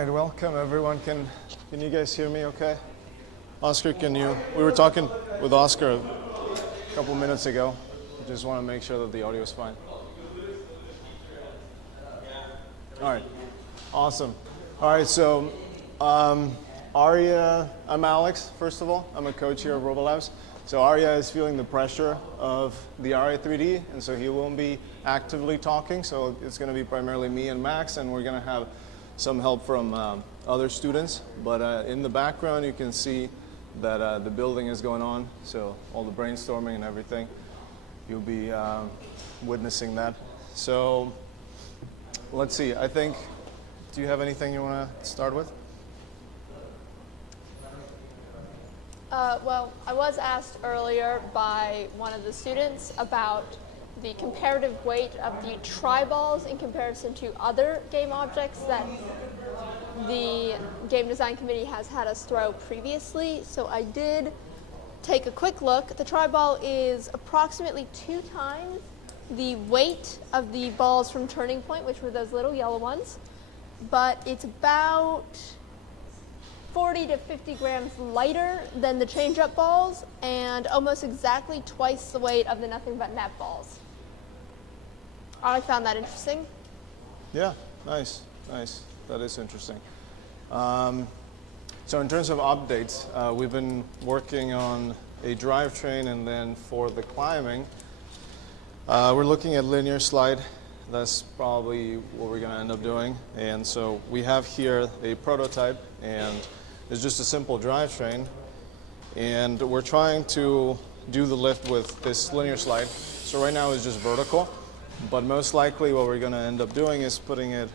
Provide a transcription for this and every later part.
right, welcome everyone. Can you guys hear me okay? Oscar, we were talking with Oscar a couple minutes ago. Just want to make sure that the audio is fine. All right, awesome. All right, so Arya, I'm Alex, first of all. I'm a coach here at ROBOLABS. So Arya is feeling the pressure of the Ri3D, and so he won't be actively talking, so it's going to be primarily me and Max, and we're going to have some help from other students. But in the background, you can see that the building is going on, so all the brainstorming and everything, you'll be witnessing that. So let's see, I think, do you have anything you want to start with? Well, I was asked earlier by one of the students about the comparative weight of the tri-balls in comparison to other game objects that the Game Design Committee has had us throw previously. So I did take a quick look. The tri-ball is approximately 2 times the weight of the balls from Turning Point, which were those little yellow ones, but it's about 40 to 50 grams lighter than the change-up balls and almost exactly twice the weight of the Nothing But Net balls. I found that interesting. Yeah, nice. That is interesting. So in terms of updates, we've been working on a drivetrain, and then for the climbing, we're looking at linear slide. That's probably what we're going to end up doing. And so we have here a prototype, and it's just a simple drivetrain. And we're trying to do the lift with this linear slide. So right now it's just vertical, but most likely what we're going to end up doing is putting it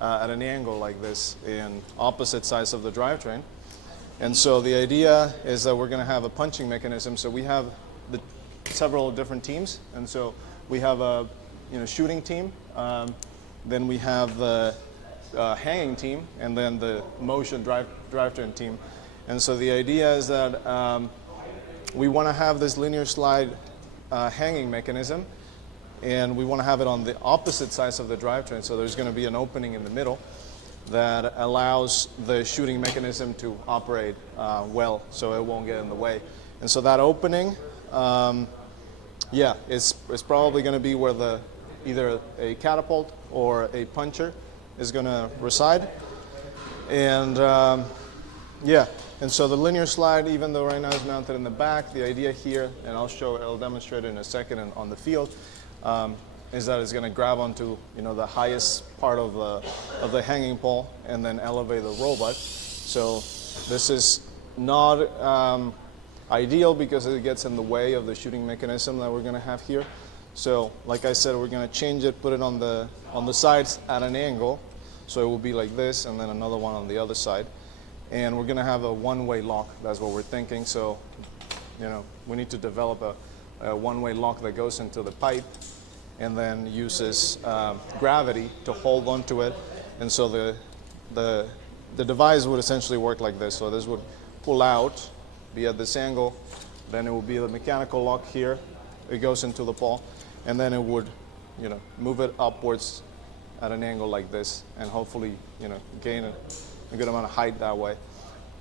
at an angle like this in opposite sides of the drivetrain. And so the idea is that we're going to have a punching mechanism. So we have several different teams, and so we have a shooting team, then we have the hanging team, and then the motion drivetrain team. And so the idea is that we want to have this linear slide hanging mechanism, and we want to have it on the opposite sides of the drivetrain. So there's going to be an opening in the middle that allows the shooting mechanism to operate well, so it won't get in the way. And so that opening, it's probably going to be where either a catapult or a puncher is going to reside. And and so the linear slide, even though right now it's mounted in the back, the idea here, and I'll demonstrate it in a second on the field, is that it's going to grab onto the highest part of the hanging pole and then elevate the robot. So this is not ideal because it gets in the way of the shooting mechanism that we're going to have here. So like I said, we're going to change it, put it on the sides at an angle, so it will be like this, and then another one on the other side. And we're going to have a one-way lock. That's what we're thinking. So we need to develop a one-way lock that goes into the pipe and then uses gravity to hold onto it. And so the device would essentially work like this. So this would pull out, be at this angle, then it will be the mechanical lock here. It goes into the pole, and then it would move it upwards at an angle like this, and hopefully gain a good amount of height that way.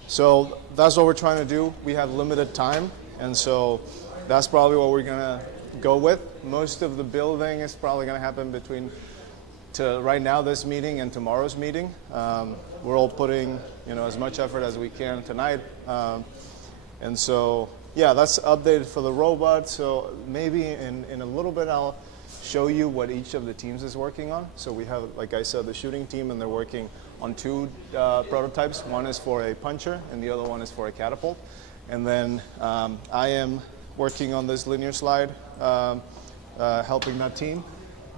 So that's what we're trying to do. We have limited time, and so that's probably what we're going to go with. Most of the building is probably going to happen between right now this meeting and tomorrow's meeting. We're all putting as much effort as we can tonight, and so that's updated for the robot. So maybe in a little bit I'll show you what each of the teams is working on. So we have, like I said, the shooting team, and they're working on 2 prototypes. One is for a puncher, and the other one is for a catapult. And then I am working on this linear slide, helping that team.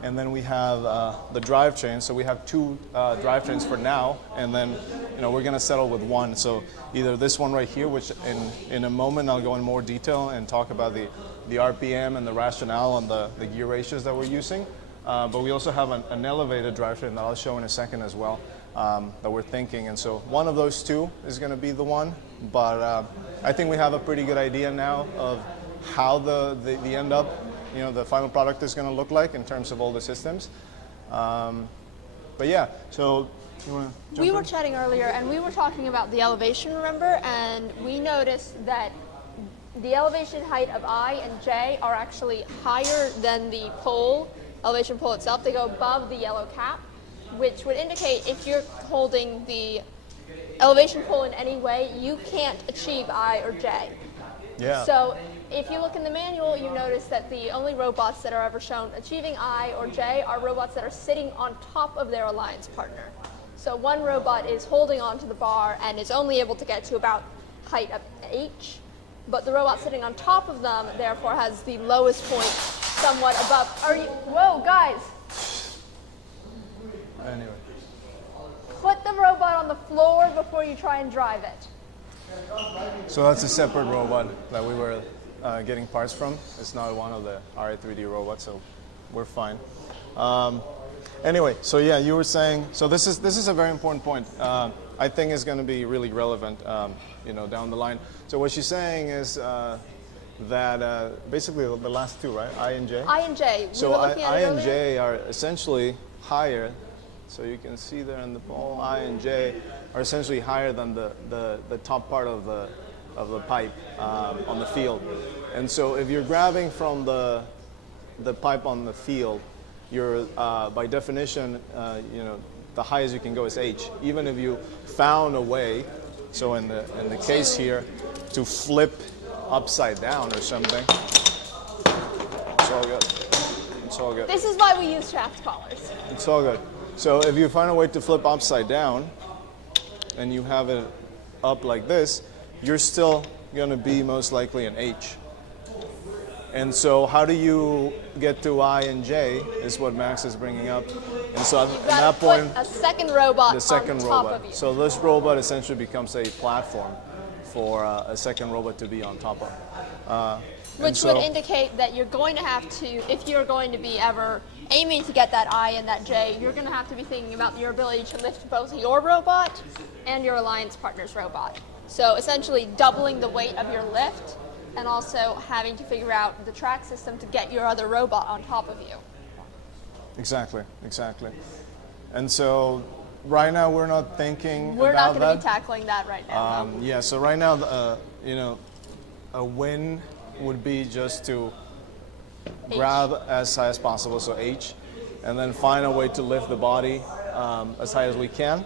And then we have the drivetrain. So we have 2 drivetrains for now, and then we're going to settle with one. So either this one right here, which in a moment I'll go in more detail and talk about the RPM and the rationale on the gear ratios that we're using. But we also have an elevated drivetrain that I'll show in a second as well, that we're thinking. And so one of those 2 is going to be the one. But I think we have a pretty good idea now of how the end up, the final product is going to look like in terms of all the systems. But yeah, so you want to We were chatting earlier, and we were talking about the elevation, remember? And we noticed that the elevation height of I and J are actually higher than the pole, elevation pole itself. They go above the yellow cap, which would indicate if you're holding the elevation pole in any way, you can't achieve I or J. Yeah. So if you look in the manual, you notice that the only robots that are ever shown achieving I or J are robots that are sitting on top of their alliance partner. So one robot is holding onto the bar and is only able to get to about height of H, but the robot sitting on top of them therefore has the lowest point somewhat above. Whoa, guys! Anyway. Put the robot on the floor before you try and drive it. So that's a separate robot that we were getting parts from. It's not one of the Ri3D robots, so we're fine. Anyway, so yeah, you were saying. So this is a very important point. I think is going to be really relevant, down the line. So what she's saying is that basically the last two, right? I and J. I and J. So I and J are essentially higher. So you can see there in the pole, I and J are essentially higher than the top part of the pipe on the field. And so if you're grabbing from the pipe on the field, you're by definition, the highest you can go is H. Even if you found a way, so in the case here, to flip upside down or something, it's all good. It's all good. This is why we use shaft collars. It's all good. So if you find a way to flip upside down and you have it up like this, you're still going to be most likely an H. And so how do you get to I and J is what Max is bringing up. And so at that point, a second robot the second on top robot. of you. So this robot essentially becomes a platform for a second robot to be on top of. Which would indicate that you're going to have to, if you're going to be ever aiming to get that I and that J, you're going to have to be thinking about your ability to lift both your robot and your alliance partner's robot. So essentially doubling the weight of your lift and also having to figure out the track system to get your other robot on top of you. Exactly. And so right now we're not thinking We're about not going to be tackling that right now. No. Yeah, so right now, a win would be just to grab as high as possible, so H, and then find a way to lift the body as high as we can.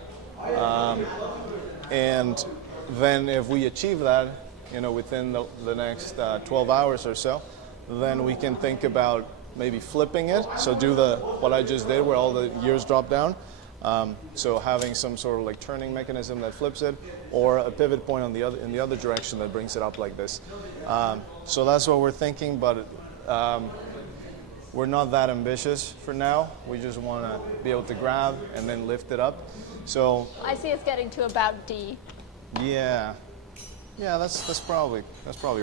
And then if we achieve that, within the next 12 hours or so, then we can think about maybe flipping it. So do what I just did where all the gears drop down. So having some sort of like turning mechanism that flips it, or a pivot point in the other direction that brings it up like this. So that's what we're thinking, but we're not that ambitious for now. We just want to be able to grab and then lift it up. So I see us getting to about D. Yeah, that's probably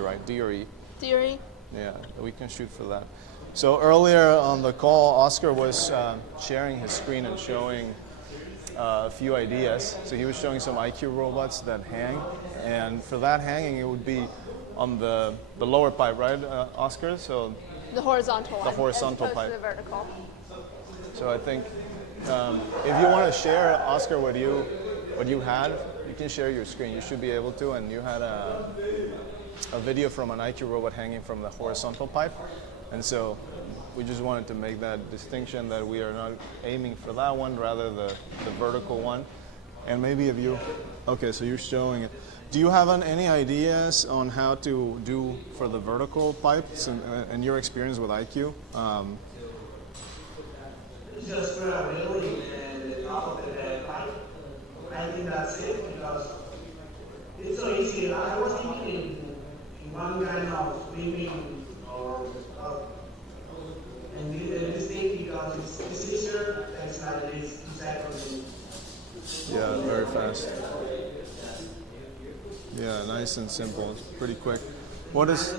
right. D or E. D or E? Yeah, we can shoot for that. So earlier on the call, Oscar was sharing his screen and showing a few ideas. So he was showing some IQ robots that hang, and for that hanging, it would be on the lower pipe, right, Oscar? So the horizontal one. The horizontal as opposed pipe. to the vertical. So I think if you want to share, Oscar, what you had, you can share your screen. You should be able to, and you had a video from an IQ robot hanging from the horizontal pipe. And so we just wanted to make that distinction that we are not aiming for that one, rather the vertical one. And maybe if you, okay, so you're showing it. Do you have any ideas on how to do for the vertical pipes and your experience with IQ? Just put a railing and the top of the pipe. I think that's it because it's so easy. I was thinking in one kind of swimming or and this thing because it's easier, takes like at least 2 seconds. Yeah, very fast. Yeah, nice and simple. It's pretty quick. What is?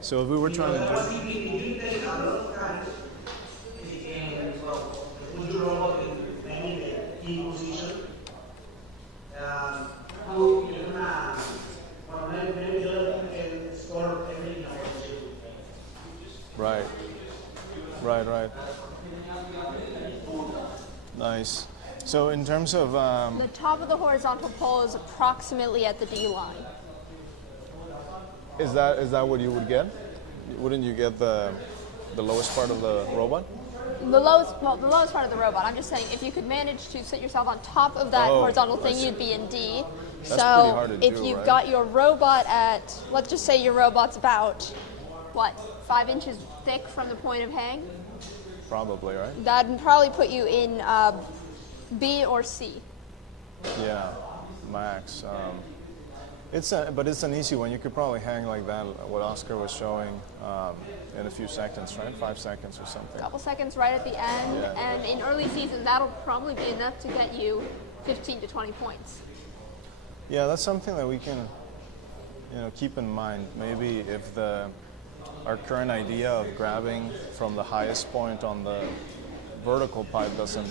So if we were trying to do. You take a lot of time. Put your robot in any key position. You can maybe you can store everything. Right. Nice. So in terms of The top of the horizontal pole is approximately at the D line. is that what you would get? Wouldn't you get the lowest part of the robot? The lowest part of the robot. I'm just saying, if you could manage to sit yourself on top of that horizontal thing, you'd be in D. That's pretty hard to if do, you've right? got your robot at, let's just say your robot's about, what, 5 inches thick from the point of hang, Probably, right? that'd probably put you in B or C. Yeah, max. But it's an easy one. You could probably hang like that, what Oscar was showing, in a few seconds, right? 5 seconds or something. A couple seconds right at the end, Yeah. and in early season, that'll probably be enough to get you 15 to 20 points. Yeah, that's something that we can, keep in mind. Maybe if our current idea of grabbing from the highest point on the vertical pipe doesn't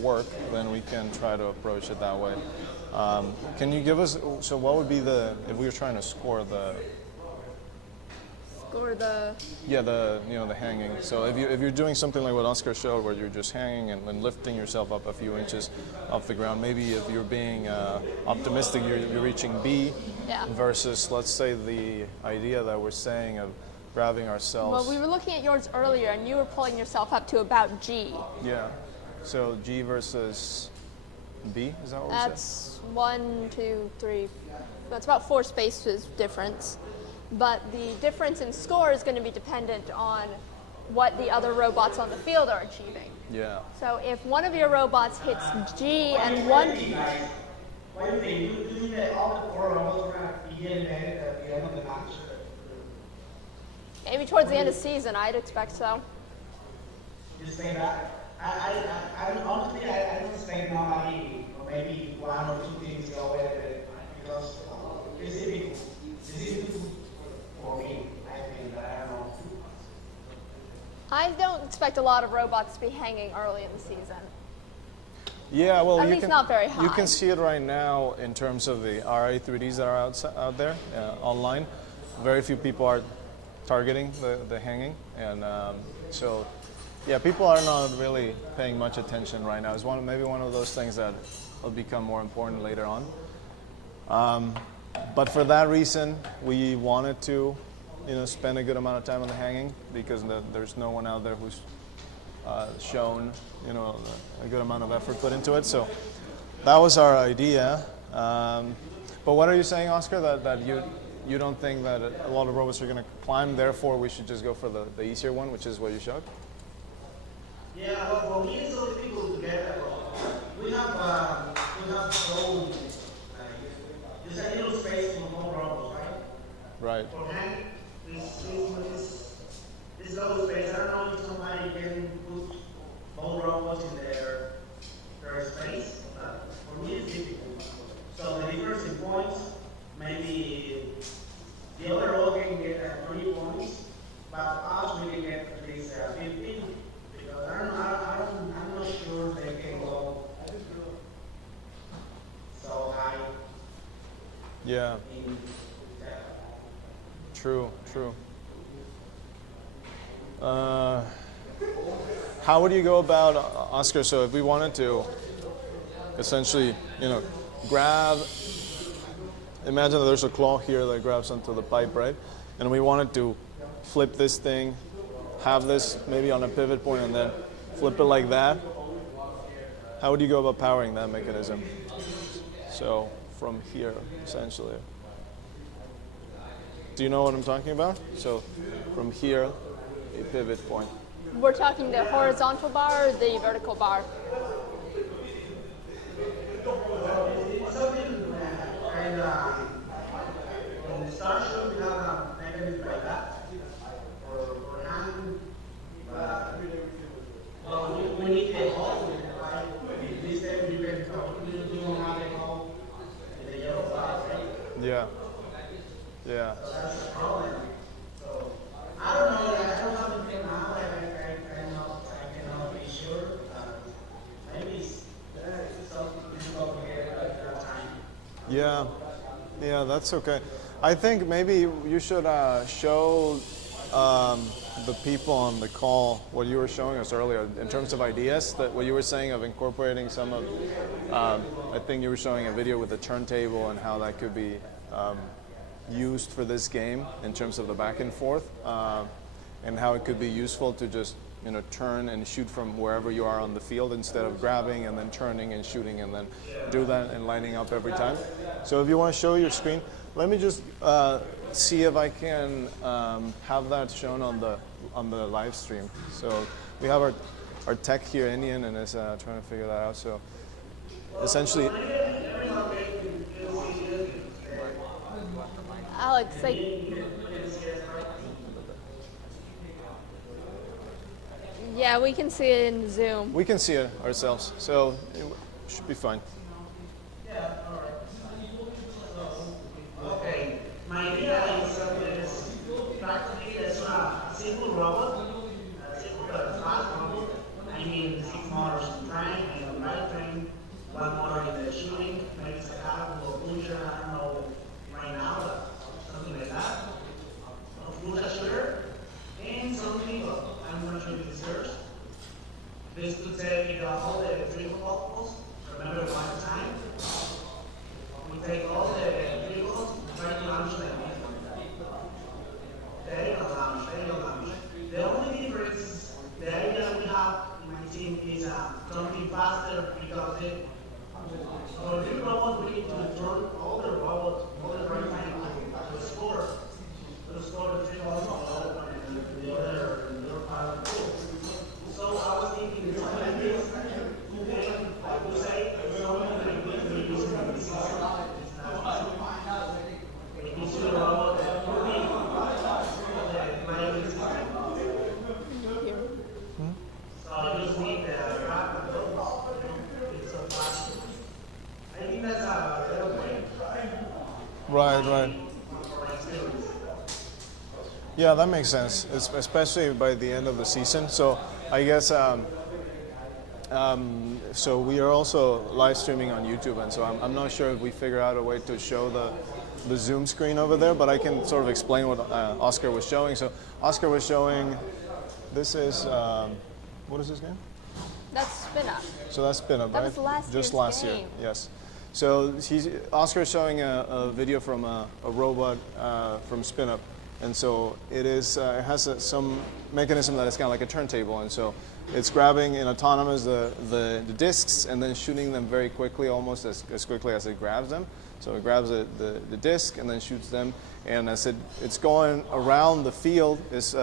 work, then we can try to approach it that way. Can you give us, so what would be if we were trying to score the hanging. So if you're doing something like what Oscar showed, where you're just hanging and lifting yourself up a few inches off the ground, maybe if you're being optimistic, you're reaching B, versus, let's say, the idea that we're saying of grabbing ourselves. Well, we were looking at yours earlier, and you were pulling yourself up to about G. Yeah. So G versus B, is that what we're saying? That's 1, 2, 3. That's about 4 spaces difference. But the difference in score is going to be dependent on what the other robots on the field are achieving. Yeah. So if one of your robots hits G and one... What do you think? You think that all the 4 robots are going to be getting better at the end of the match? Maybe towards the end of the season, I'd expect so. You say that? Honestly, I don't expect nobody, or maybe 1 or 2 things go with it, because it's difficult for me, I think, but I don't know. I don't expect a lot of robots to be hanging early in the season. Yeah, well, At least not very high. You can see it right now in terms of the Ri3Ds that are out there online. Very few people are targeting the hanging, and so yeah, people are not really paying much attention right now. It's maybe one of those things that will become more important later on. But for that reason, we wanted to, spend a good amount of time on the hanging, because there's no one out there who's shown, a good amount of effort put into it. So that was our idea. But what are you saying, Oscar? That you don't think that a lot of robots are going to climb, therefore we should just go for the easier one, which is what you showed? Yeah, well, for me it's so difficult to get that. We have so there's a little space for more robots, right? Right. For hand, this little space. I don't know if somebody can put more robots in their space. But for me it's difficult. So the difference in points, maybe the other robot can get 20 points, but us we can get at least 15. Because I'm not sure they can go so high. Yeah. In, True. How would you go about, Oscar, so if we wanted to essentially, grab, imagine that there's a claw here that grabs onto the pipe, right? And we wanted to flip this thing, have this maybe on a pivot point, and then flip it like that. How would you go about powering that mechanism? So from here, essentially. Do you know what I'm talking about? So from here, a pivot point. We're talking the horizontal bar or the vertical bar? it's something kind of, in the start show we have a mechanism like that for hand, but well, we need a hole in the pipe. In this step you don't have a hole in the yellow bar, right? Yeah. So that's the problem. So I don't know. I don't have anything now. I cannot be sure. Maybe it's something difficult to get at that time. Yeah, that's okay. I think maybe you should show the people on the call what you were showing us earlier in terms of ideas, that what you were saying of incorporating some of, I think you were showing a video with the turntable and how that could be used for this game in terms of the back and forth, and how it could be useful to just turn and shoot from wherever you are on the field instead of grabbing and then turning and shooting and then do that and lining up every time. So if you want to show your screen, let me just see if I can have that shown on the live stream. So we have our tech here, Indian, and is trying to figure that out. So essentially, Alex, yeah, we can see it in Zoom. we can see it ourselves, so it should be fine. Okay, my idea is practically there's a simple robot, a simple but fast robot. I mean, 6 motors in train and right train, 1 motor in the shooting, maybe it's a car or pusher, I don't know right now, but something like that. A pusher shooter, and some people. I'm going to show you this first. This could take all the 3 vocals, remember one time. We take all the vehicles, try to launch them. There you go, launch, there you go, launch. The only difference, the idea we have in my team is something faster because for the robot, we need to turn all the robots, all the right time to score the 3 vocals and the other part of the pool. So I was thinking something like this, and like we say, something like this we're using in the system. It's a robot that will be the management system. So you just need the rack and those. It's so fast. I think that's a better way. Right. Yeah, that makes sense, especially by the end of the season. So I guess, so we are also live streaming on YouTube, and so I'm not sure if we figure out a way to show the Zoom screen over there, but I can sort of explain what Oscar was showing. So Oscar was showing, this is, what is his name? That's Spin Up. So that's Spin Up, That right? was last Just year's last year, game. yes. So Oscar is showing a video from a robot from Spin Up. And so it is. It has some mechanism that is kind of like a turntable, and so it's grabbing in autonomous the discs and then shooting them very quickly, almost as quickly as it grabs them. So it grabs the disc and then shoots them, and as it's going around the field, it's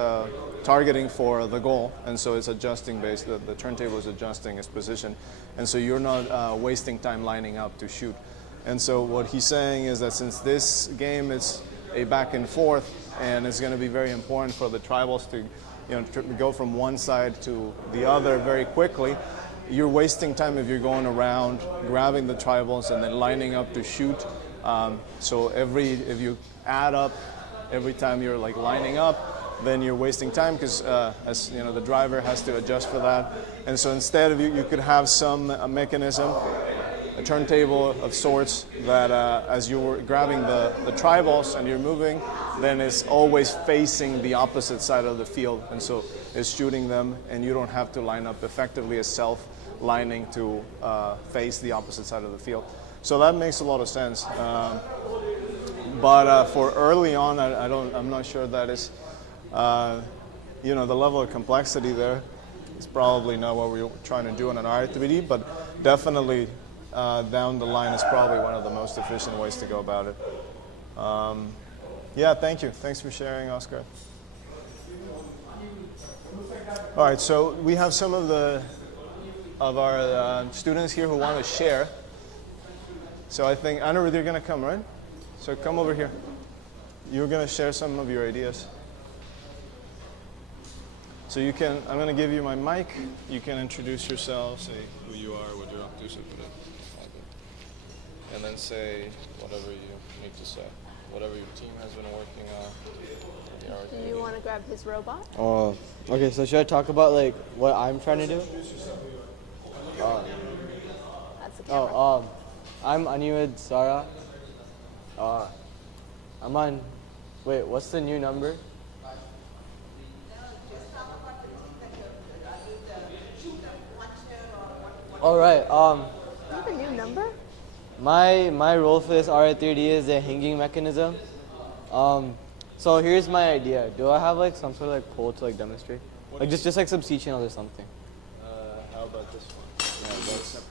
targeting for the goal, and so it's adjusting based. The turntable is adjusting its position, and so you're not wasting time lining up to shoot. And so what he's saying is that since this game is a back and forth, and it's going to be very important for the tribals to, to go from one side to the other very quickly. You're wasting time if you're going around grabbing the tribals and then lining up to shoot. So if you add up every time you're like lining up, then you're wasting time because as the driver has to adjust for that. And so instead of you could have some mechanism, a turntable of sorts that as you're grabbing the tribals and you're moving, then it's always facing the opposite side of the field, and so it's shooting them, and you don't have to line up effectively as self-lining to face the opposite side of the field. So that makes a lot of sense. But for early on, I'm not sure that is, the level of complexity there is probably not what we're trying to do in an Ri3D, but definitely down the line is probably one of the most efficient ways to go about it. Yeah, thank you. Thanks for sharing, Oscar. All right, so we have some of our students here who want to share. So I think, Anirudh, you're going to come, right? So come over here. You're going to share some of your ideas. So I'm going to give you my mic. You can introduce yourself, say who you are, what you're up to, and then say whatever you need to say, whatever your team has been working on. Do you want to grab his robot? Oh, okay. So should I talk about like what I'm trying to do? That's the camera. I'm Aniwid Sara. I'm on. Wait, what's the new number? All right. You have a new number? My role for this Ri3D is a hanging mechanism. So here's my idea. Do I have like some sort of like pole to like demonstrate? Like just like some C channels or something. How about this one?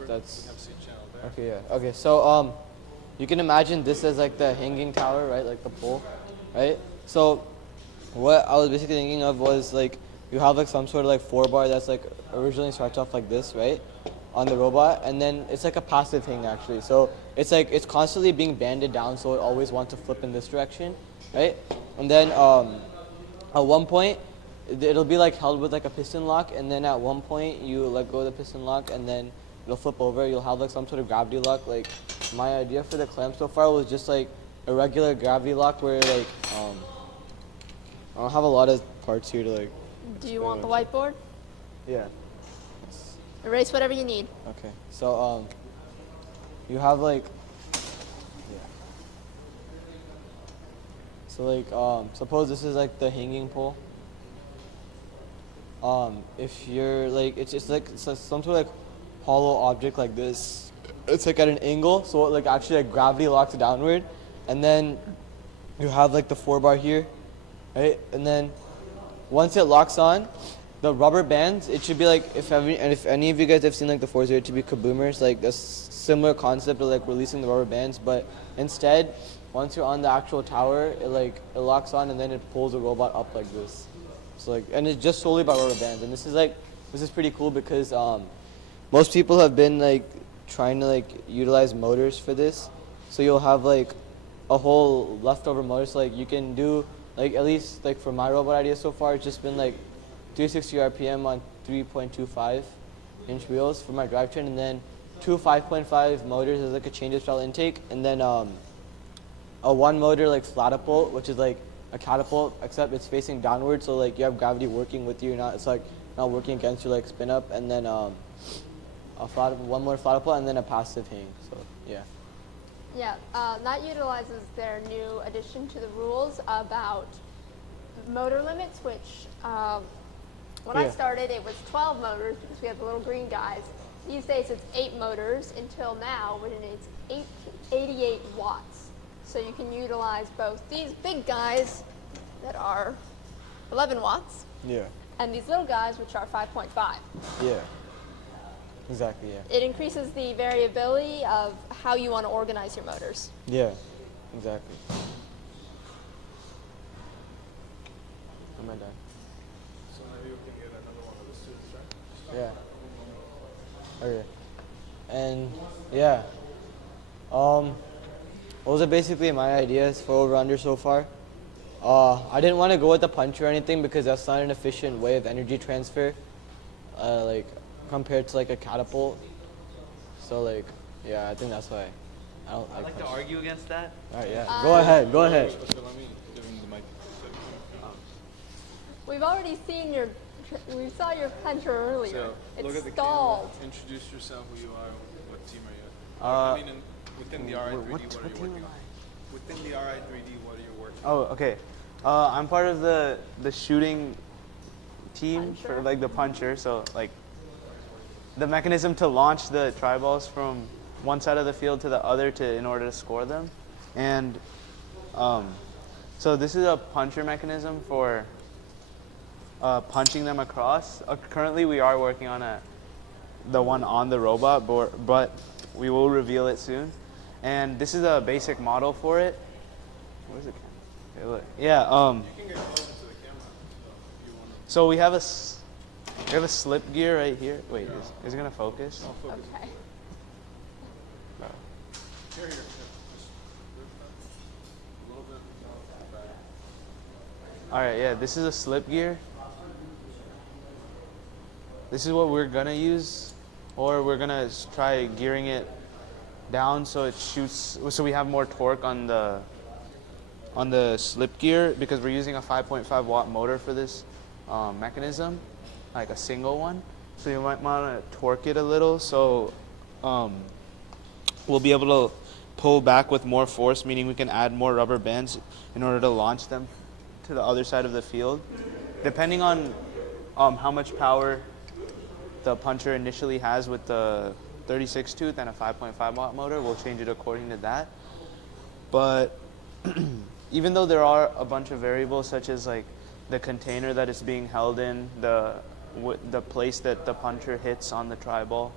Yeah, that's have C channel there. okay. Yeah. Okay. So you can imagine this as like the hanging tower, right? Like the pole, right? So what I was basically thinking of was like you have like some sort of like 4-bar that's like originally starts off like this, right? On the robot, and then it's like a passive hang actually. So it's like it's constantly being banded down, so it always wants to flip in this direction, right? And then at one point it'll be like held with like a piston lock, and then at one point you let go of the piston lock, and then it'll flip over. You'll have like some sort of gravity lock. Like my idea for the clamp so far was just like a regular gravity lock where like I don't have a lot of parts here to like. Do you want the whiteboard? Yeah. Erase whatever you need. Okay. So you have like yeah. So like suppose this is like the hanging pole. If you're like it's just like some sort of like hollow object like this. It's like at an angle, so it like actually like gravity locks downward, and then you have like the 4-bar here, right? And then once it locks on, the rubber bands, it should be like if any of you guys have seen like the 4-0, it should be kaboomers, like a similar concept of like releasing the rubber bands, but instead, once you're on the actual tower, it locks on and then it pulls the robot up like this. So like, and it's just solely by rubber bands, and this is pretty cool because most people have been like trying to like utilize motors for this, so you'll have like a whole leftover motor, so like you can do like at least like for my robot idea so far, it's just been like 360 RPM on 3.25 inch wheels for my drivetrain, and then two 5.5 motors as like a change of style intake, and then a 1 motor like flatapult, which is like a catapult except it's facing downward, so like you have gravity working with you, it's like not working against you like spin up, and then one more flatapult, and then a passive hang. So yeah. Yeah, that utilizes their new addition to the rules about motor limits, which when I started it was 12 motors because we had the little green guys. These days it's 8 motors until now when it's 88 watts. So you can utilize both these big guys that are 11 watts Yeah. and these little guys which are 5.5. Yeah. Exactly. Yeah. It increases the variability of how you want to organize your motors. Yeah. Exactly. Am I done? So maybe we can get another one of the students, right? Yeah. Okay. And yeah. Those are basically my ideas for over under so far. I didn't want to go with the punch or anything because that's not an efficient way of energy transfer, like compared to like a catapult. So like, yeah, I think that's why I don't I'd like to argue against that. All right, yeah. Go ahead. Go ahead. Okay, let me give him the mic. We've already seen we saw your puncher earlier. So look It's at the stalled. camera. Introduce yourself, who you are, what team are you? Within the Ri3D, what are you working on? Within the Ri3D, what are you working on? Oh, okay. I'm part of the shooting team for Puncher? like the puncher. So like the mechanism to launch the tri-balls from one side of the field to the other in order to score them. And so this is a puncher mechanism for punching them across. Currently, we are working on the one on the robot, but we will reveal it soon. And this is a basic model for it. Where's the camera? Okay, look. Yeah. You can get closer to the camera if you want So we have a slip gear right here. Wait, is it gonna focus? to. Focus. Okay. Here. Just a little bit back. All right. Yeah. This is a slip gear. This is what we're gonna use, or we're gonna try gearing it down so it shoots, so we have more torque on the slip gear, because we're using a 5.5 watt motor for this mechanism, like a single one. So you might want to torque it a little, so we'll be able to pull back with more force, meaning we can add more rubber bands in order to launch them to the other side of the field. Depending on how much power the puncher initially has with the 36 tooth and a 5.5 watt motor. We'll change it according to that. But even though there are a bunch of variables such as like the container that it's being held in, the place that the puncher hits on the tri-ball,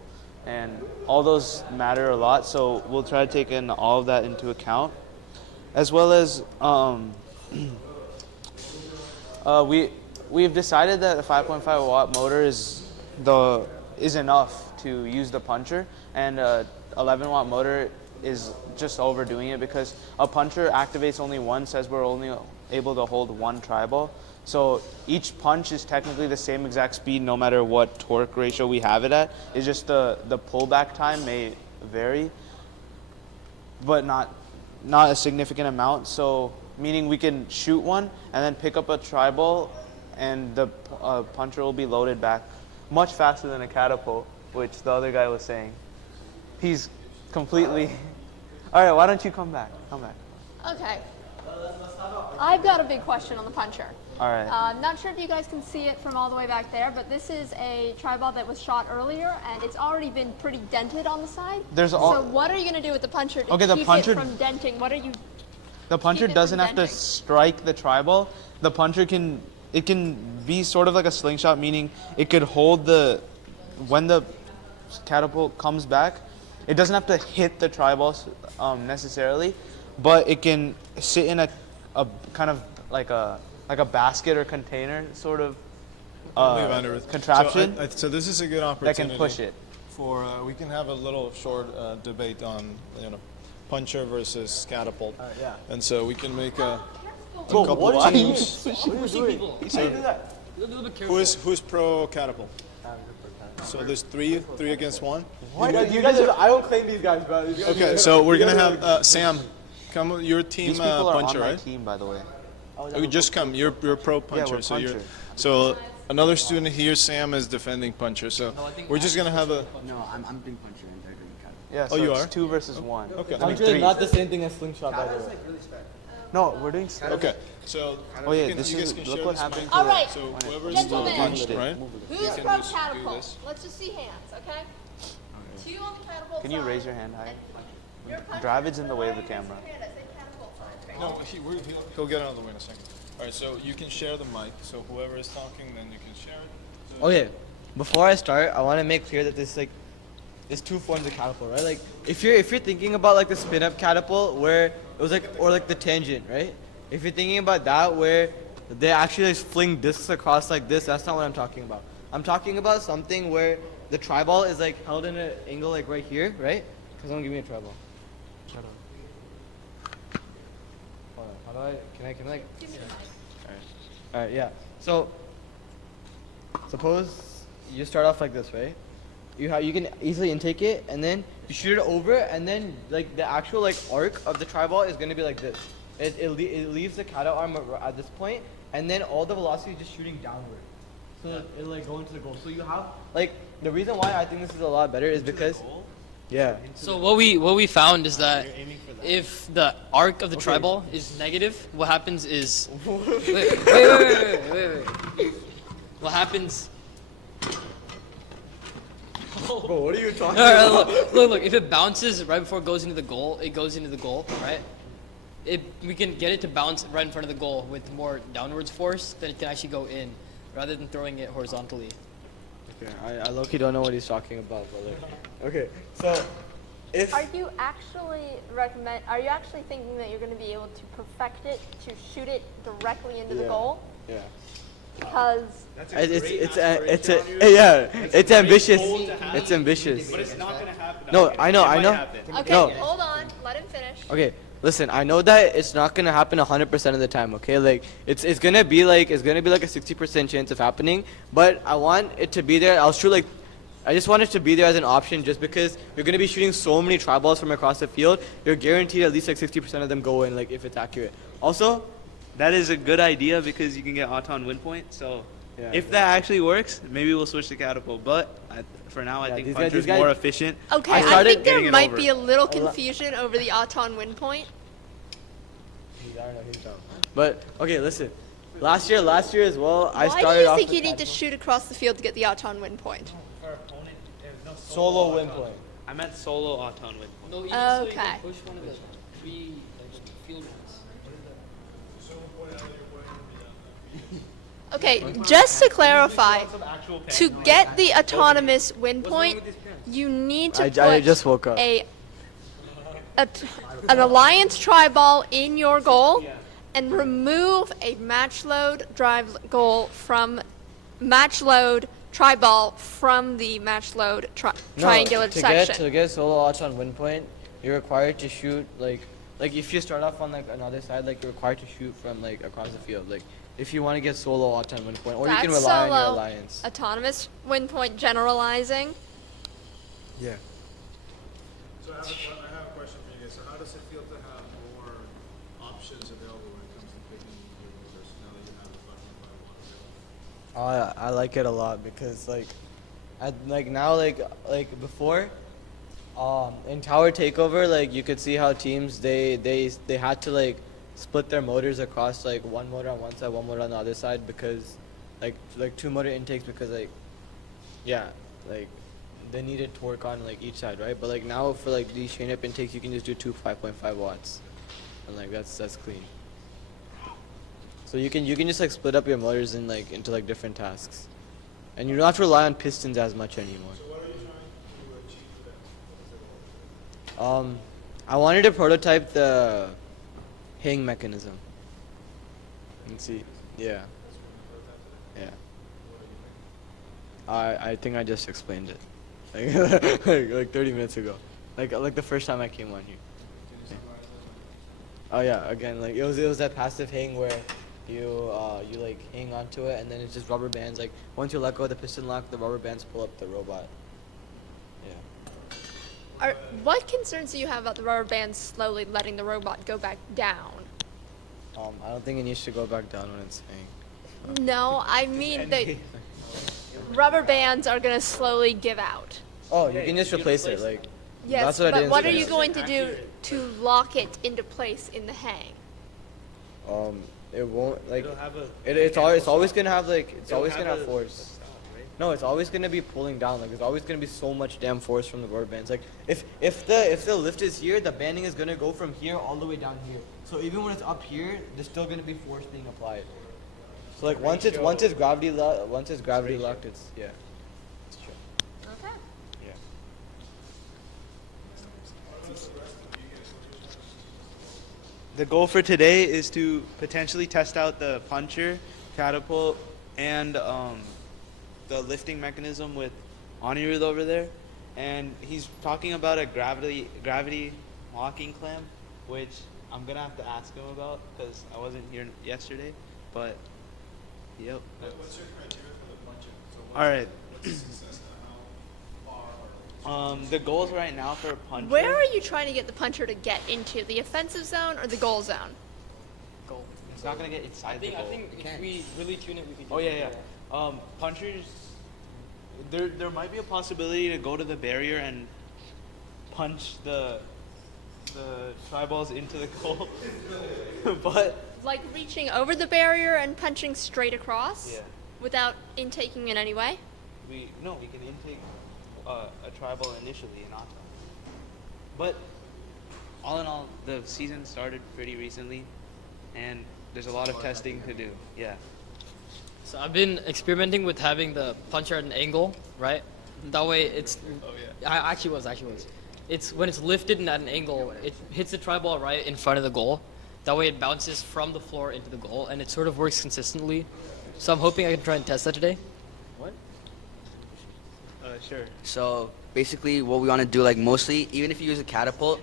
and all those matter a lot, so we'll try to take in all of that into account, as well as we've decided that a 5.5 watt motor is enough to use the puncher, and a 11 watt motor is just overdoing it because a puncher activates only once, as we're only able to hold one tri-ball. So each punch is technically the same exact speed no matter what torque ratio we have it at. It's just the pullback time may vary, but not a significant amount. So meaning we can shoot one and then pick up a tri-ball and the puncher will be loaded back much faster than a catapult, which the other guy was saying. He's completely... All right, why don't you come back? Come back. Okay. I've got a big question on the puncher. All right. Not sure if you guys can see it from all the way back there, but this is a tri-ball that was shot earlier, and it's already been pretty dented on the side. So what are you going to do with the puncher to keep it from denting? What are you... The puncher doesn't have to strike the tri-ball. The puncher can be sort of like a slingshot, meaning it could hold when the catapult comes back, it doesn't have to hit the tri-ball necessarily, but it can sit in a kind of like a basket or container sort of contraption. So this is a good opportunity that can push it. We can have a little short debate on puncher versus catapult. Yeah. And so we can make a Bro, couple what of are you teams. Who's pro catapult? So there's three against one. What? You guys I don't claim these guys, bro. Okay, so we're gonna have Sam. Come, your team These people are puncher, on my right? team, by the way. You just come. You're pro puncher. we're so puncher. so another student here, Sam, is defending puncher. So we're just gonna have a. No, I'm being puncher and they're doing catapult. Yeah, so you it's are? 2 versus 1. Okay. Puncher is not the same thing as slingshot, by the way. No, we're doing. Okay. So Oh yeah, you this guys is can look share what this happened. mic. All right, So whoever's Gentlemen. punched, right? who's can pro just do catapult? this. Let's just see hands, okay? 2 on the catapult Can you side. raise your hand high? Your puncher- Dravid's in the way of the Why are you camera. raising your hand? I said catapult side. No, he'll get out of the way in a second. All right, so you can share the mic. So whoever is talking, then you can share it. So Okay, before I start, I want to make clear that there's two forms of catapult, right? Like if you're thinking about like the spin up catapult where it was like, or like the tangent, right? If you're thinking about that where they actually like fling discs across like this, that's not what I'm talking about. I'm talking about something where the tri-ball is like held in an angle like right here, right? Someone give me a tri-ball. Shut up. Hold on, how do can I like? Give me the mic. Alright, yeah. So, suppose you start off like this, right? You can easily intake it, and then you shoot it over, and then like the actual like arc of the tri-ball is gonna be like this. It leaves the kata arm at this point, and then all the velocity is just shooting downward. So it'll like go into the goal. So you have like the reason why I think this is a lot better is because yeah. So what we found is that if the arc of the tri-ball is negative, what happens is wait. What happens? Bro, what are you talking Look. If it bounces right before it goes into the goal, it goes into the goal, right? We can get it to bounce right in front of the goal with more downwards force, then it can actually go in, rather than throwing it horizontally. Okay, I low-key don't know what he's talking about, but like, okay, so if Are you actually thinking that you're going to be able to perfect it to shoot it directly into the Yeah. goal? yeah. Because it's ambitious. It's ambitious. But it's not gonna happen. No, I know. okay, No. hold on, let him finish. Okay, listen. I know that it's not gonna happen 100% of the time. Okay, like it's gonna be like a 60% chance of happening. But I want it to be there. I just want it to be there as an option, just because you're gonna be shooting so many tri-balls from across the field. You're guaranteed at least like 60% of them go in, like if it's accurate. Also, That is a good idea because you can get auton win point. So Yeah, if that actually works, maybe we'll switch to catapult. But for now, I Yeah, think these puncher is guys- more efficient. Okay, I I, started think there getting it might over. be a little confusion over the Auton win point. I don't know, he's dumb. But okay, listen. last year as well, I Why started do you off think with you need to shoot across the field to get the auton win point? solo win point. I meant solo auton win. No, even so you Okay. can push one of the three field ones. Okay, just to clarify, to get the autonomous win point, you need to I put just woke up. an alliance tri-ball in your goal and remove a match load drive goal from match load tri-ball from the match load triangular section. To get solo auton win point, you're required to shoot like if you start off on like another side, like you're required to shoot from like across the field. Like if you want to get solo auton win point, or you can That's rely on your solo. alliance. Autonomous win point generalizing. Yeah. So I have a question for you guys. So how does it feel to have more options available when it comes to picking your motors now that you have the 5.5 watt available? I like it a lot because now before, in Tower Takeover, like you could see how teams they had to like split their motors across like one motor on one side, one motor on the other side because like two motor intakes because like they needed torque on like each side, right? But like now for like these chain up intakes, you can just do two 5.5 watts, and like that's clean. So you can just like split up your motors in like into like different tasks, and you don't have to rely on pistons as much anymore. So what are you trying to achieve for that? I wanted to prototype the hang mechanism. And see, yeah. I think I just explained it, like 30 minutes ago, like the first time I came on here. Yeah. Oh yeah, again, like it was that passive hang where you like hang onto it and then it's just rubber bands. Like once you let go of the piston lock, the rubber bands pull up the robot. Yeah. What concerns do you have about the rubber bands slowly letting the robot go back down? I don't think it needs to go back down when it's hanging. No, I mean the rubber bands are going to slowly give out. Oh, you can just replace it. Like Yes, that's what I but did what are instead. you going to do to lock it into place in the hang? It won't like It'll have a it's always gonna have like it's always gonna have force. No, it's always gonna be pulling down. Like there's always gonna be so much damn force from the rubber bands. Like if the lift is here, the banding is gonna go from here all the way down here. So even when it's up here, there's still gonna be force being applied. So like once it's gravity locked, it's yeah. It's true. Okay. Yeah. The goal for today is to potentially test out the puncher, catapult, and the lifting mechanism with Anirudh over there. And he's talking about a gravity locking clamp, which I'm gonna have to ask him about because I wasn't here yesterday. But yep. What's your criteria for the punching? So All right. what's the success and how far? The goals right now for a puncher. Where are you trying to get the puncher to get into? The offensive zone or the goal zone? Goal. It's not gonna get inside the I goal. think if we really tune it, we can. Oh yeah. Punchers. There might be a possibility to go to the barrier and punch the tri balls into the goal, but Like reaching over the barrier and punching straight across? yeah, Without intaking in any way? we can intake a tri ball initially and auto. But all in all, the season started pretty recently, and there's a lot of testing to do. Yeah. So I've been experimenting with having the puncher at an angle, right? That way it's. Oh yeah. I actually was. It's when it's lifted and at an angle, it hits the tri ball right in front of the goal. That way it bounces from the floor into the goal, and it sort of works consistently. So I'm hoping I can try and test that today. What? Sure. So basically what we want to do, like mostly, even if you use a catapult,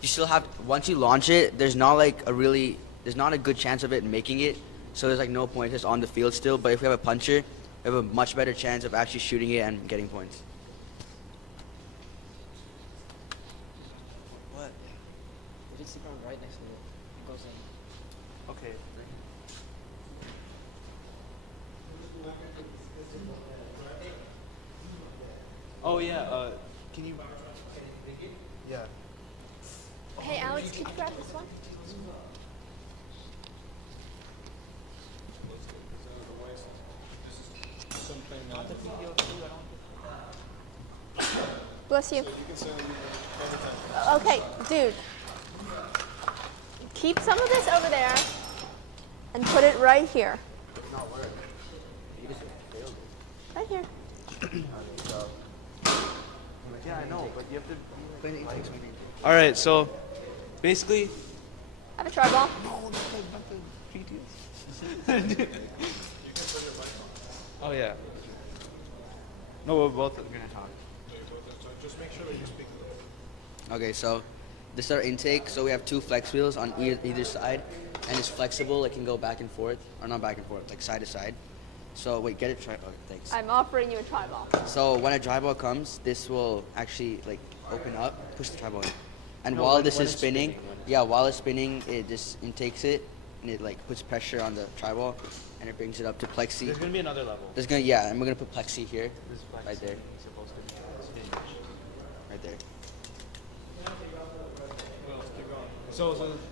you still have, once you launch it, there's not a good chance of it making it. So there's like no point, it's just on the field still. But if we have a puncher, we have a much better chance of actually shooting it and getting points. What? It's the ground right next to it. It goes in. Okay. Oh yeah. Can you? Yeah. Hey Alex, could you grab this one? Bless you. Okay, dude. Keep some of this over there and put it right here. Right here. Yeah, I know, but you have to. All right, so basically. Have a try ball. Oh yeah. No, we're both gonna talk. Okay, so this is our intake. So we have 2 flex wheels on either side, and it's flexible. It can go back and forth, or not back and forth, like side to side. So wait, get it. Okay, thanks. I'm offering you a try ball. So when a dry ball comes, this will actually like open up, push the dry ball in. And No, while when- this when is it's spinning, spinning, while it's spinning, it just intakes it, and it like puts pressure on the dry ball, and it brings it up to plexi. There's gonna be another level. And we're gonna put plexi here, This is flex right there, supposed to be right there.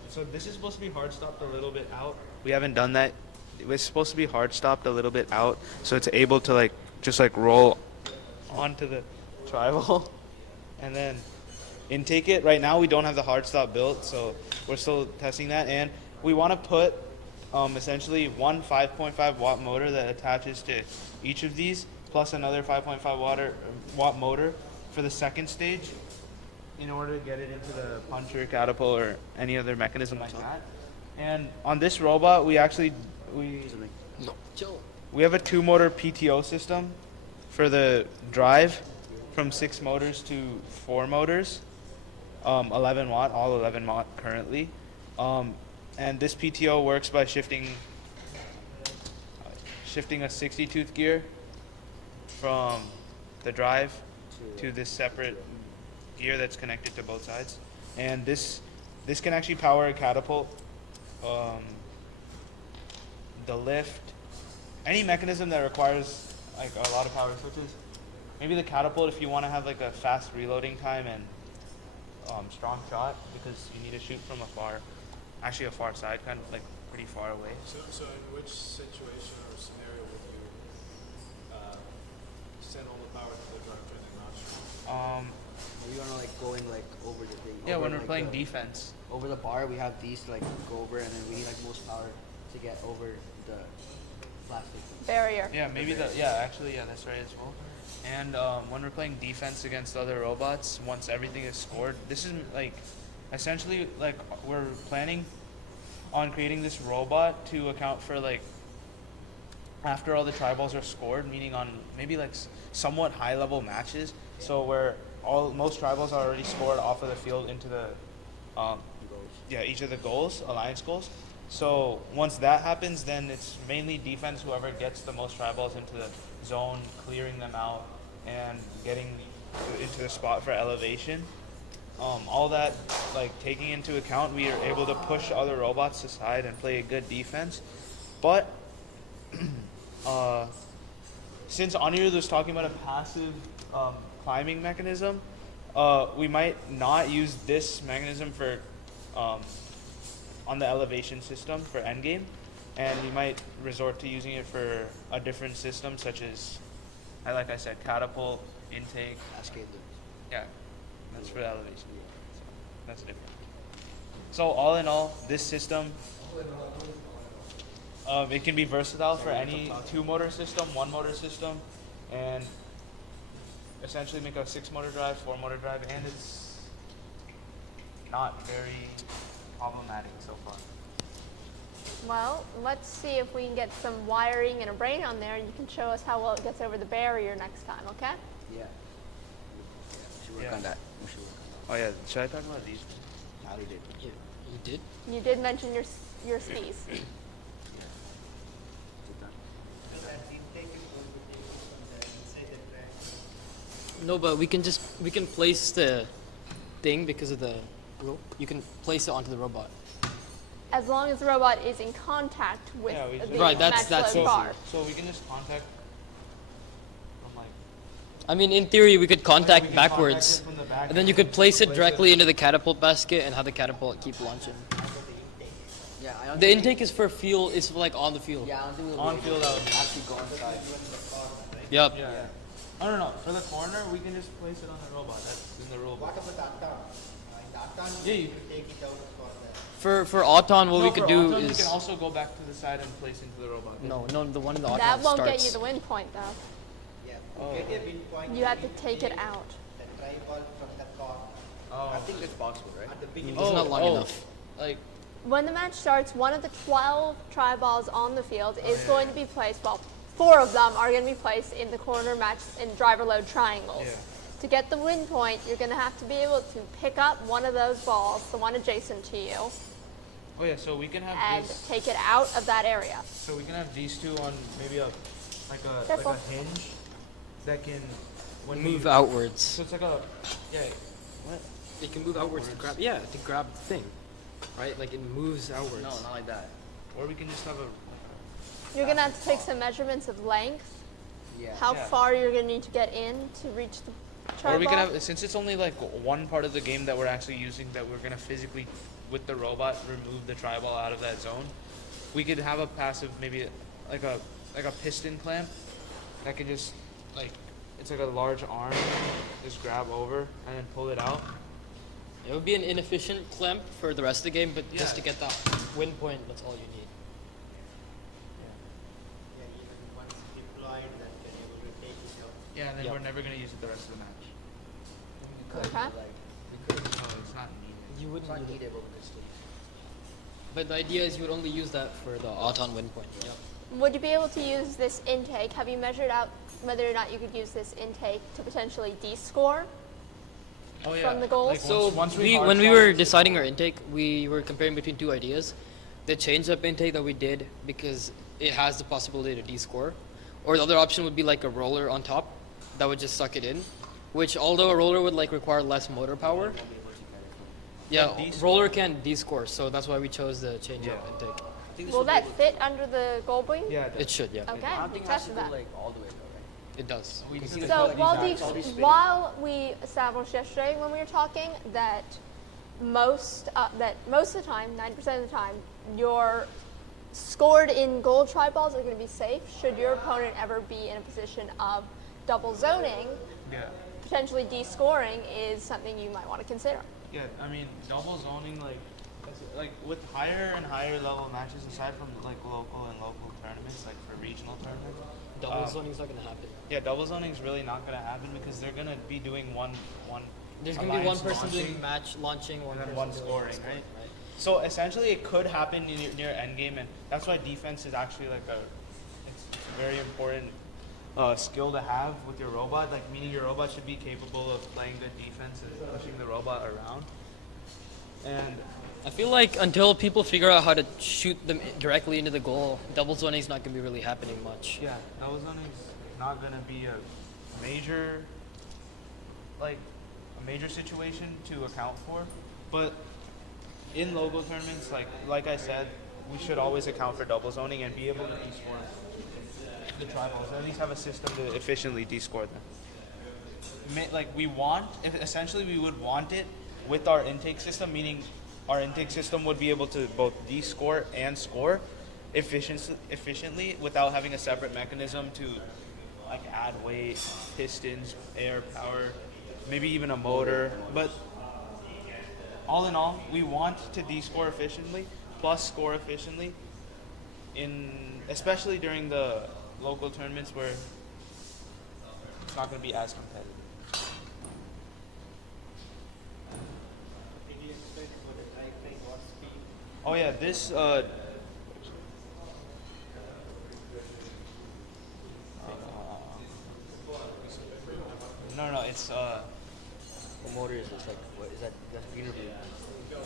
So this is supposed to be hard stopped a little bit out. We haven't done that. It's supposed to be hard stopped a little bit out, so it's able to like just like roll onto the tribal, and then intake it. Right now we don't have the hard stop built, so we're still testing that, and we want to put essentially one 5.5 watt motor that attaches to each of these, plus another 5.5 watt motor for the second stage, in order to get it into the puncher, catapult, or any other mechanism like that. And on this robot, we have a 2 motor PTO system for the drive, from 6 motors to 4 motors, 11 watt, all 11 watt currently. And this PTO works by shifting a 60 tooth gear from the drive to this separate gear that's connected to both sides. And this can actually power a catapult, the lift, any mechanism that requires like a lot of power, such as maybe the catapult if you want to have like a fast reloading time and strong shot, because you need to shoot from a far side, kind of like pretty far away. So in which situation or scenario would you send all the power to the drivetrain and not shoot? We want to like going like over the thing. Yeah, over, when we're like, playing the- defense. Over the bar, we have these to like go over, and then we need like most power to get over the plastic. Barrier. Yeah, maybe that's right as well. And when we're playing defense against other robots, once everything is scored, this is like essentially like we're planning on creating this robot to account for like after all the tri-balls are scored, meaning on maybe like somewhat high level matches, so where most tri-balls are already scored off of the field into the each of the goals, alliance goals. So once that happens, then it's mainly defense, whoever gets the most tri-balls into the zone, clearing them out and getting into the spot for elevation. All that like taking into account, we are able to push other robots aside and play a good defense. But since Anirudh was talking about a passive climbing mechanism, we might not use this mechanism for on the elevation system for endgame, and we might resort to using it for a different system, such as, like I said, catapult, intake. Cascade loop. Yeah, that's for elevation. So that's different. So all in all, this system, it can be versatile for any 2 motor system, 1 motor system, and essentially make a 6 motor drive, 4 motor drive, and it's not very problematic so far. Well, let's see if we can get some wiring and a brain on there, and you can show us how well it gets over the barrier next time, okay? Yeah. We should work Yeah. on that. We should work on Oh yeah, should I talk about these? that. Ali did. You did? You did mention your skis. No, but we can place the thing because of the rope. You can place it onto the robot. As long as the robot is in contact with Yeah, we the just- Right, that's match load easy. bar. So we can just contact from like I mean, in theory, we could contact we can backwards, contact it from the back and then you could place it directly into the catapult basket and have the catapult keep launching. Yeah, I don't The think intake is for fuel. It's for like on the field. Yeah, I don't think we'll On be field able out. to actually go inside. Yep. Yeah. Oh no. For the corner, we can just place it on the robot. That's in the robot. Yeah. For Auton, what we could do we is can also go back to the side and place into the robot. no, the one in the Auton That won't starts. get you the win point though. Oh. You have to take it out. I think it's possible, right? It's not long enough. Like, When the match starts, one of the 12 tri-balls on the field is going to be placed, well, 4 of them are going to be placed in the corner match in driver load triangles. Yeah. To get the win point, you're going to have to be able to pick up one of those balls, the one adjacent to you, oh yeah, so we can have and this. take it out of that area. So we can have these two on maybe Careful. a hinge that can Move outwards. So it's like a It can move outwards to grab. Yeah, to grab the thing, right? Like it moves outwards. No, not like that. or we can just have a You're going to have to take some measurements of length, Yeah. how Yeah. far you're going to need to get in to reach the tri-ball. or we can have, since it's only like one part of the game that we're actually using, that we're gonna physically with the robot remove the tri-ball out of that zone. We could have a passive, maybe like a piston clamp that can just like, it's like a large arm, just grab over and then pull it out. It would be an inefficient clamp for the rest of the game, but just to Yeah. get that win point, that's all you need. Yeah, and then Yeah. we're never gonna use it the rest of the match. Okay. No, it's not needed. You wouldn't It's not need it. needed, but we could still. But the idea is you would only use that for the Auton win point. Yep. Would you be able to use this intake? Have you measured out whether or not you could use this intake to potentially de-score? Oh yeah. From the goals? Like, So once when we were deciding our intake, we were comparing between two ideas. The change-up intake that we did because it has the possibility to de-score, or the other option would be like a roller on top that would just suck it in, which although a roller would like require less motor power, yeah, de-score. roller can de-score, so that's why we chose the change-up Yeah. intake. I think this Will will be that able- fit under the goal beam? Yeah. it It does. should, yeah, Okay, I don't we think it has to tested go that. like all the way though, right? it does. We just So like while, these all these spinning. while we established yesterday when we were talking that most of the time, 90% of the time, your scored in goal tri-balls are going to be safe. Should your opponent ever be in a position of double zoning, Yeah. potentially de-scoring is something you might want to consider. Yeah, I mean, double zoning, like with higher and higher level matches, aside from like local and local tournaments, like for regional tournaments. Double zoning is not going to happen. Yeah, double zoning is really not gonna happen because they're gonna be doing one. There's going to be one alliance person launching, doing match launching, one and then person one doing scoring, scoring, right? So essentially, it could happen near endgame, and that's why defense is actually like it's a very important skill to have with your robot. Like, meaning your robot should be capable of playing good defense and pushing the robot around. And I feel like until people figure out how to shoot them directly into the goal, double zoning is not going to be really happening much. yeah, double zoning is not gonna be a major, situation to account for, but in local tournaments, like I said, we should always account for double zoning and be able to de-score the tri-balls, or at least have a system to efficiently de-score them. Essentially we would want it with our intake system, meaning our intake system would be able to both de-score and score efficiently without having a separate mechanism to like add weight, pistons, air power, maybe even a motor. But all in all, we want to de-score efficiently plus score efficiently, especially during the local tournaments where it's not going to be as competitive. Oh yeah, this no, it's What motor is this? Like, what is that? That's green or blue?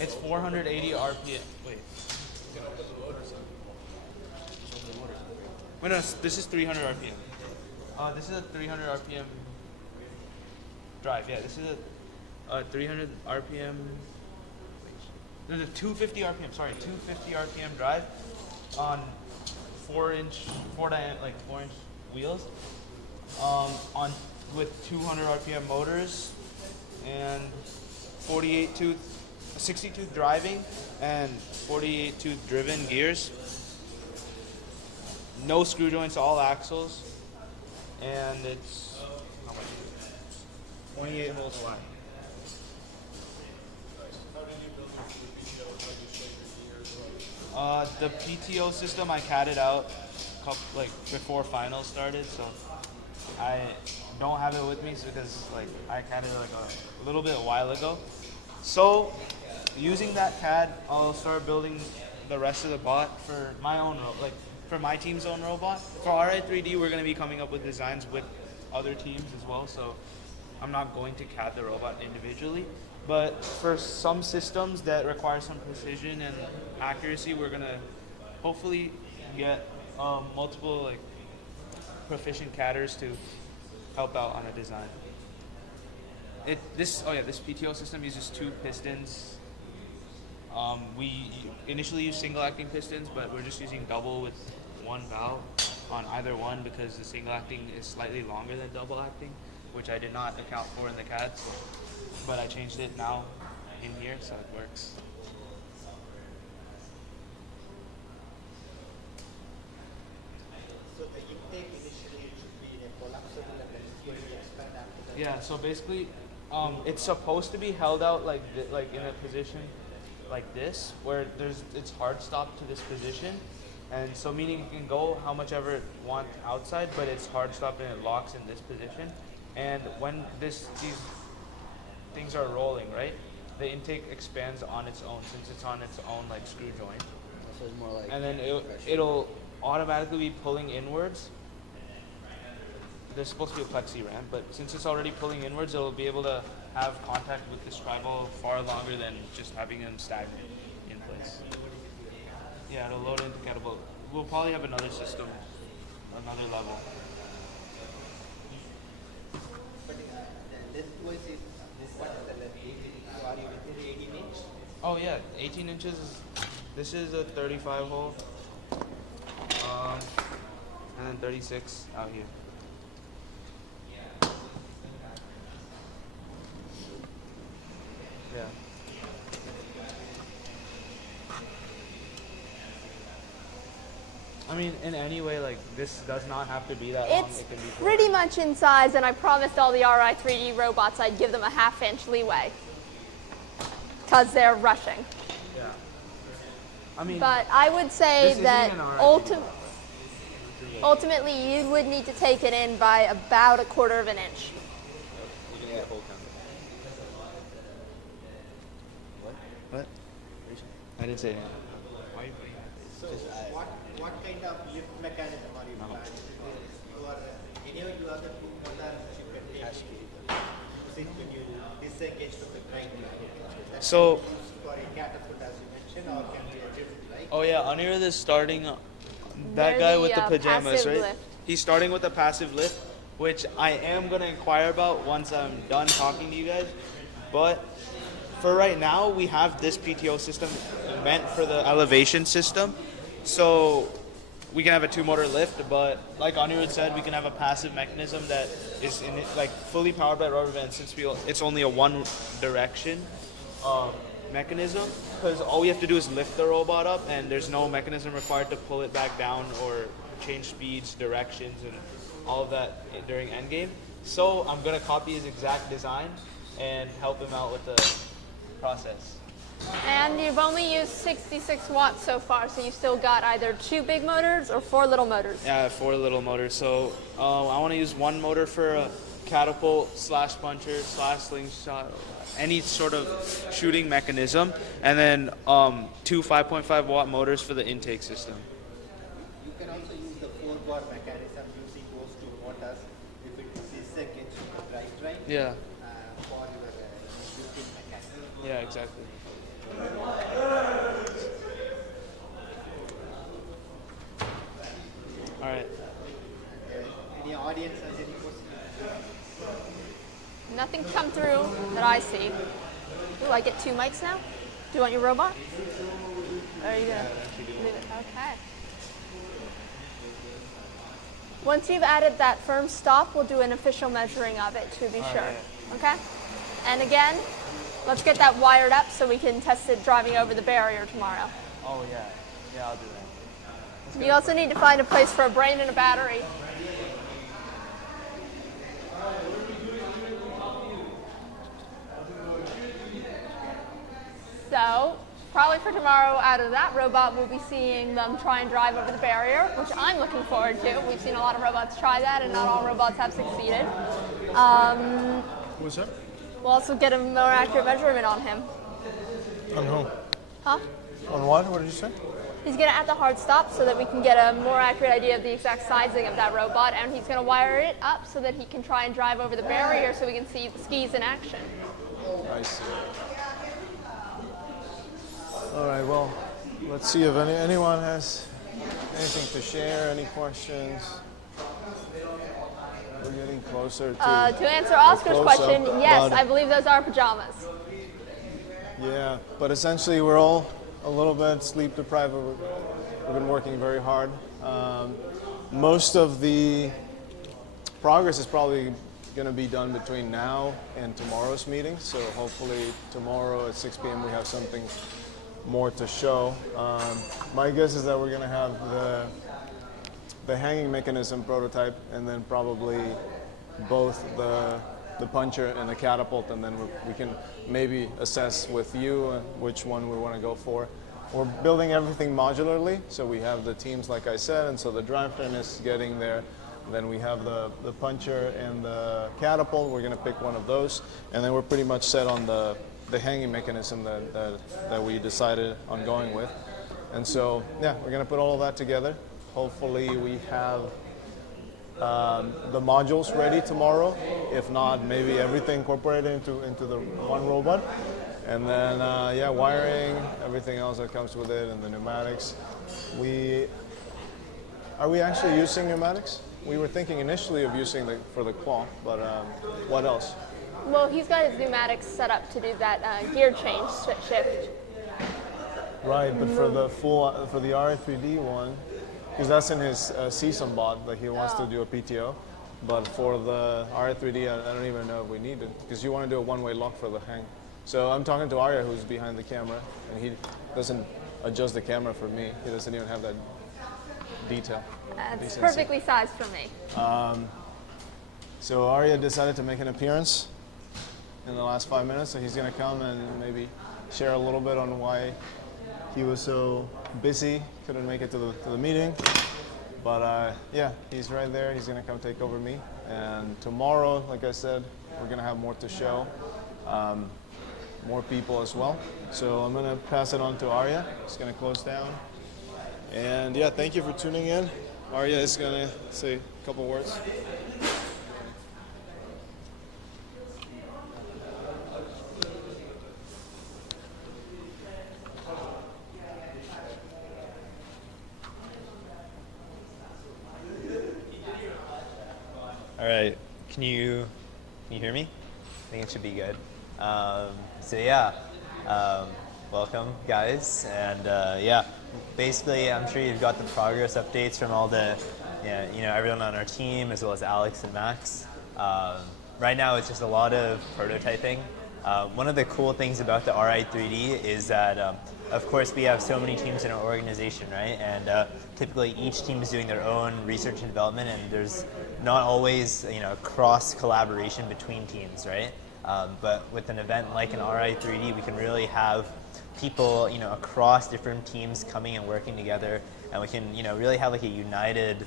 it's 480 RPM. Wait, no, this is 300 RPM. This is a 300 RPM drive. Yeah, this is a 300 RPM. There's a 250 RPM. Sorry, 250 RPM drive on 4-inch wheels. With 200 RPM motors and 60 tooth driving and 48 tooth driven gears. No screw joints, all axles, and it's how much is it? 28 holes wide. The PTO system I CAD'd out like before finals started, so I don't have it with me because like I CAD'd it like a little bit a while ago. So using that CAD, I'll start building the rest of the bot for my own for my team's own robot. For Ri3D, we're going to be coming up with designs with other teams as well. So I'm not going to CAD the robot individually. But for some systems that require some precision and accuracy, we're gonna hopefully get multiple like proficient CADers to help out on a design. This PTO system uses 2 pistons. We initially used single acting pistons, but we're just using double with 1 valve on either one because the single acting is slightly longer than double acting, which I did not account for in the CADs. But I changed it now in here, so it works. So the intake initially should be in a collapsible and then it's going to expand after that? Yeah, so basically, it's supposed to be held out like in a position like this, where it's hard stop to this position, and so meaning you can go how much ever it want outside, but it's hard stop and it locks in this position. And when these things are rolling, right? The intake expands on its own since it's on its own like screw joint. So it's more like. And then it'll automatically be pulling inwards. There's supposed to be a plexi ramp, but since it's already pulling inwards, it'll be able to have contact with this tribal far longer than just having them stagnant in place. Yeah, it'll load into Catapult. We'll probably have another system, another level. But lengthwise is what is the length? So are you within 18 inch? Oh yeah, 18 inches is, this is a 35 hole, and then 36 out here. Yeah. I mean, in any way, like, this does not have to be that long. It's It can be pretty much in size, and I promised all the Ri3D robots I'd give them a ½ inch leeway because they're rushing. Yeah. I mean, But I would say This isn't that an Ri3D. ultimately you would need to take it in by about 1/4 inch. what? I didn't say anything. So what kind of lift mechanism are you planning to do? You are any of you other two motors you can take using when you disengage from the grind. So, For a catapult as you mentioned, or can be a lift, right? oh yeah, Anirudh is starting, that They're guy the, with the pajamas, passive right? lift. He's starting with a passive lift, which I am going to inquire about once I'm done talking to you guys. But for right now, we have this PTO system meant for the elevation system. So we can have a 2-motor lift, but like Anirudh said, we can have a passive mechanism that is in it, like fully powered by rubber bands, since it's only a one direction mechanism, because all we have to do is lift the robot up and there's no mechanism required to pull it back down or change speeds, directions, and all of that during endgame. So I'm going to copy his exact design and help him out with the process. And you've only used 66 watts so far, so you've still got either 2 big motors or 4 little motors. Yeah, 4 little motors. So I want to use 1 motor for a catapult slash puncher slash slingshot, any sort of shooting mechanism, and then 2 5.5 watt motors for the intake system. You can also use the 4-bar mechanism using those 2 motors if it disengage from the drive, right? Yeah, For your lifting mechanism. yeah, exactly. All right. Any audience has any questions? Nothing come through that I see. Ooh, I get 2 mics now? Do you want your robot? Or are you gonna leave it? Okay. Once you've added that firm stop, we'll do an official measuring of it to be sure. Okay? And again, let's get that wired up so we can test it driving over the barrier tomorrow. Oh yeah, yeah, I'll do that. You also need to find a place for a brain and a battery. So probably for tomorrow, out of that robot, we'll be seeing them try and drive over the barrier, which I'm looking forward to. We've seen a lot of robots try that, and not all robots have succeeded. What's that? We'll also get a more accurate measurement on him. On who? Huh? On what? What did you say? He's going to add the hard stop so that we can get a more accurate idea of the exact sizing of that robot, and he's going to wire it up so that he can try and drive over the barrier so we can see the skis in action. I see. All right, well, let's see if anyone has anything to share, any questions. We're getting closer to answer Oscar's close-up, question, yes, but- I believe those are pajamas. Yeah, but essentially we're all a little bit sleep deprived. We've been working very hard. Most of the progress is probably going to be done between now and tomorrow's meeting. So hopefully tomorrow at 6 p.m. we have something more to show. My guess is that we're going to have the hanging mechanism prototype, and then probably both the puncher and the catapult, and then we can maybe assess with you which one we want to go for. We're building everything modularly, so we have the teams like I said, and so the drivetrain is getting there. Then we have the puncher and the catapult. We're going to pick one of those, and then we're pretty much set on the hanging mechanism that we decided on going with. And so yeah, we're going to put all of that together. Hopefully we have the modules ready tomorrow. If not, maybe everything incorporated into the one robot. And then, yeah, wiring, everything else that comes with it, and the pneumatics. Are we actually using pneumatics? We were thinking initially of using for the claw, but what else? Well, he's got his pneumatics set up to do that gear change shift. Right, but for the Ri3D one, because that's in his CSUM bot that he wants to do a PTO. But for the Ri3D, I don't even know if we need it, because you want to do a one-way lock for the hang. So I'm talking to Arya, who's behind the camera, and he doesn't adjust the camera for me. He doesn't even have that detail. It's perfectly sized for me. So Arya decided to make an appearance in the last 5 minutes, so he's going to come and maybe share a little bit on why he was so busy, couldn't make it to the meeting. But yeah, he's right there. He's going to come take over me. And tomorrow, like I said, we're going to have more to show, more people as well. So I'm going to pass it on to Arya. He's going to close down. And yeah, thank you for tuning in. Arya is going to say a couple words. All right, can you hear me? I think it should be good. So yeah, welcome guys, and yeah, basically I'm sure you've got the progress updates from all the, everyone on our team as well as Alex and Max. Right now it's just a lot of prototyping. One of the cool things about the Ri3D is that, of course, we have so many teams in our organization, right? And typically each team is doing their own research and development, and there's not always, cross collaboration between teams, right? But with an event like an Ri3D, we can really have people, across different teams coming and working together, and we can, really have like a united,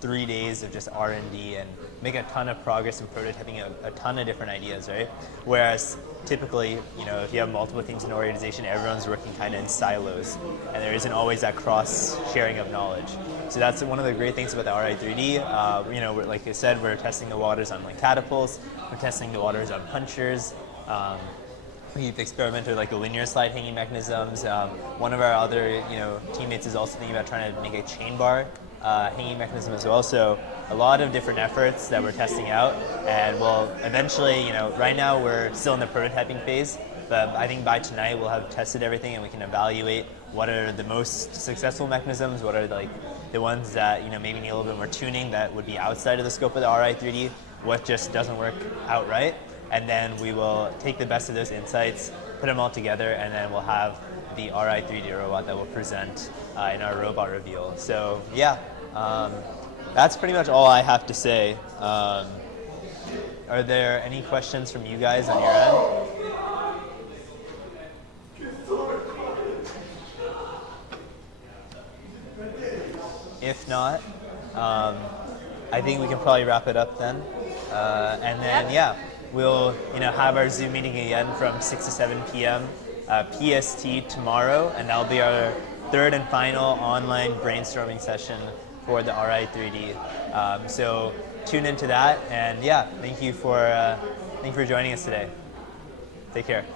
3 days of just R&D and make a ton of progress in prototyping a ton of different ideas, right? Whereas typically, if you have multiple teams in an organization, everyone's working kind of in silos, and there isn't always that cross-sharing of knowledge. So that's one of the great things about the Ri3D. Like I said, we're testing the waters on like catapults, we're testing the waters on punchers. We've experimented with like the linear slide hanging mechanisms. One of our other, teammates is also thinking about trying to make a chain bar hanging mechanism as well. So a lot of different efforts that we're testing out, and we'll eventually, right now we're still in the prototyping phase, but I think by tonight we'll have tested everything and we can evaluate what are the most successful mechanisms, what are like the ones that maybe need a little bit more tuning that would be outside of the scope of the Ri3D, what just doesn't work outright, and then we will take the best of those insights, put them all together, and then we'll have the Ri3D robot that we'll present in our robot reveal. So yeah, that's pretty much all I have to say. Are there any questions from you guys on your end? If not, I think we can probably wrap it up then. And then, yeah, we'll have our Zoom meeting again from 6 to 7 p.m. PST tomorrow, and that'll be our third and final online brainstorming session for the Ri3D. So tune into that, and yeah, thank you for joining us today. Take care.